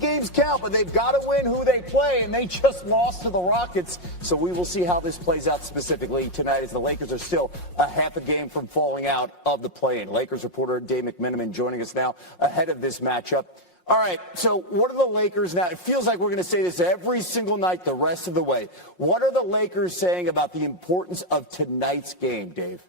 Games count, but they've got to win who they play, and they just lost to the Rockets. So we will see how this plays out specifically tonight, as the Lakers are still a half a game from falling out of the play-in. Lakers reporter Dave McMenamin joining us now ahead of this matchup. All right, so what are the Lakers now? It feels like we're going to say this every single night the rest of the way. What are the Lakers saying about the importance of tonight's game, Dave?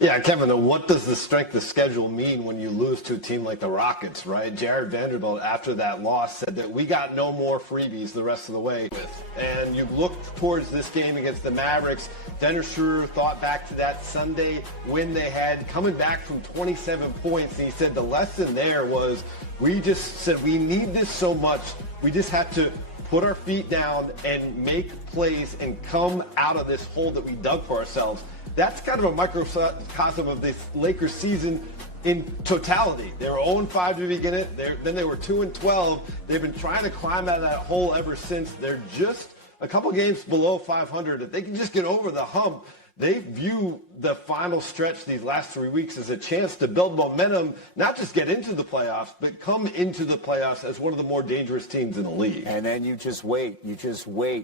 Yeah, Kevin, what does the strength of schedule mean when you lose to a team like the Rockets, right? Jared Vanderbilt, after that loss, said that we got no more freebies the rest of the way. And you look towards this game against the Mavericks. Dennis Schroeder thought back to that Sunday win they had, coming back from 27 points. And he said the lesson there was we just said we need this so much. We just have to put our feet down and make plays and come out of this hole that we dug for ourselves. That's kind of a microcosm of this Lakers season in totality. They were 0-5 to begin it. Then they were 2-12. They've been trying to climb out of that hole ever since. They're just a couple games below 500. If they can just get over the hump, they view the final stretch these last 3 weeks as a chance to build momentum, not just get into the playoffs, but come into the playoffs as one of the more dangerous teams in the league. And then you just wait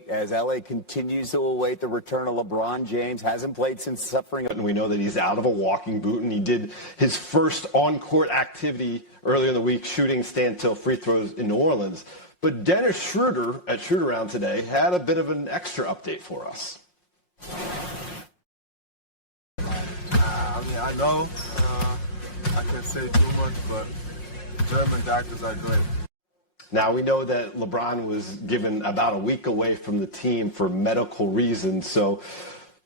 as LA continues to await the return of LeBron James. Hasn't played since suffering. And we know that he's out of a walking boot, and he did his first on-court activity earlier in the week, shooting standstill free throws in New Orleans. But Dennis Schroeder at Shoot-Around today had a bit of an extra update for us. I know I can't say too much, but German doctors are great. Now, we know that LeBron was given about a week away from the team for medical reasons, so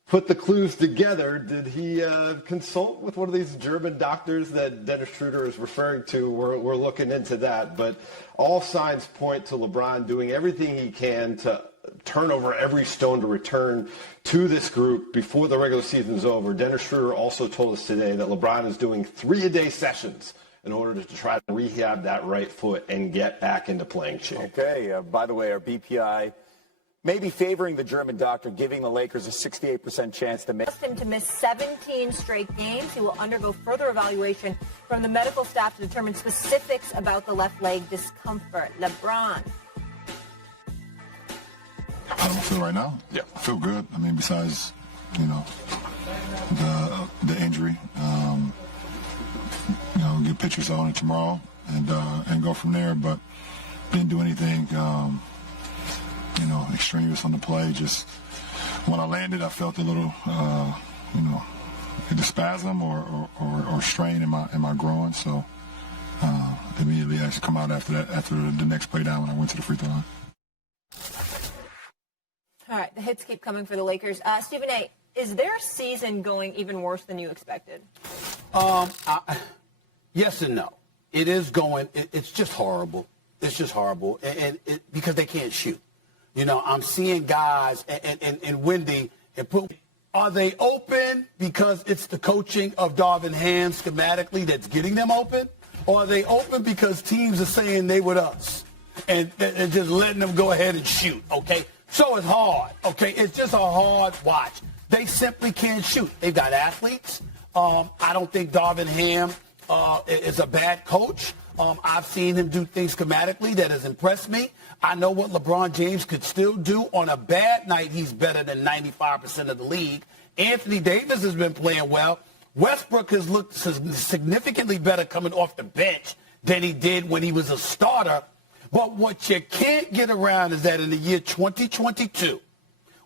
put the clues together. Did he consult with one of these German doctors that Dennis Schroeder is referring to? We're looking into that, but all signs point to LeBron doing everything he can to turn over every stone to return to this group before the regular season is over. Dennis Schroeder also told us today that LeBron is doing 3-a-day sessions in order to try to rehab that right foot and get back into playing shape. Okay, by the way, our BPI may be favoring the German doctor, giving the Lakers a 68% chance to make. Him to miss 17 straight games. He will undergo further evaluation from the medical staff to determine specifics about the left leg discomfort. LeBron. I don't feel right now. Yeah, I feel good. I mean, besides, the injury, get pictures on it tomorrow and go from there. But didn't do anything, extraneous on the play. Just when I landed, I felt a little, the spasm or strain in my groin. So immediately I had to come out after the next play down when I went to the free throw line. All right, the hits keep coming for the Lakers. Stephen A., is their season going even worse than you expected? Yes and no. It is going. It's just horrible. It's just horrible, and because they can't shoot. I'm seeing guys and Wendy and put. Are they open because it's the coaching of Darvin Ham schematically that's getting them open, or are they open because teams are saying they with us and just letting them go ahead and shoot? Okay. So it's hard, okay? It's just a hard watch. They simply can't shoot. They've got athletes. I don't think Darvin Ham is a bad coach. I've seen him do things schematically that has impressed me. I know what LeBron James could still do. On a bad night, he's better than 95% of the league. Anthony Davis has been playing well. Westbrook has looked significantly better coming off the bench than he did when he was a starter. But what you can't get around is that in the year 2022,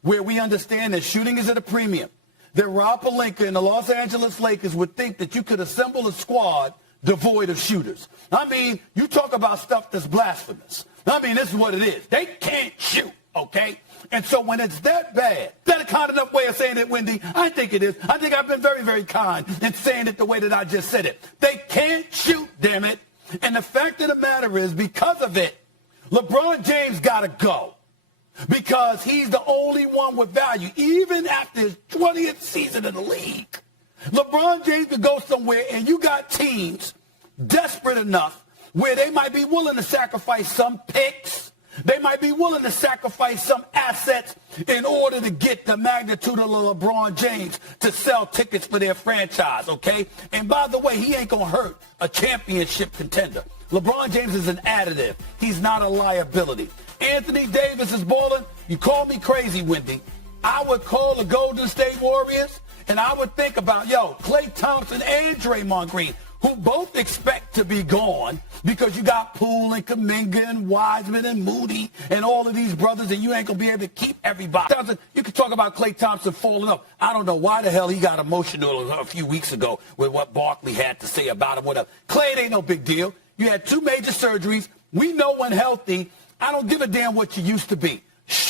where we understand that shooting is at a premium, that Rob Pelinka and the Los Angeles Lakers would think that you could assemble a squad devoid of shooters. I mean, you talk about stuff that's blasphemous. I mean, this is what it is. They can't shoot, okay? And so when it's that bad, that a kind enough way of saying it, Wendy? I think it is. I think I've been very, very kind in saying it the way that I just said it. They can't shoot, damn it. And the fact of the matter is, because of it, LeBron James got to go because he's the only one with value. Even after his 20th season in the league, LeBron James could go somewhere, and you got teams desperate enough where they might be willing to sacrifice some picks, They might be willing to sacrifice some assets in order to get the magnitude of LeBron James to sell tickets for their franchise, okay? And by the way, he ain't going to hurt a championship contender. LeBron James is an additive. He's not a liability. Anthony Davis is balling. You call me crazy, Wendy. I would call the Golden State Warriors, and I would think about, Klay Thompson and Draymond Green, who both expect to be gone because you got Poole and Kuminga and Wiseman and Moody and all of these brothers, and you ain't going to be able to keep everybody. You can talk about Klay Thompson falling off. I don't know why the hell he got emotional a few weeks ago with what Barkley had to say about him. Whatever. Klay, it ain't no big deal. You had 2 major surgeries. We know when healthy. I don't give a damn what you used to be.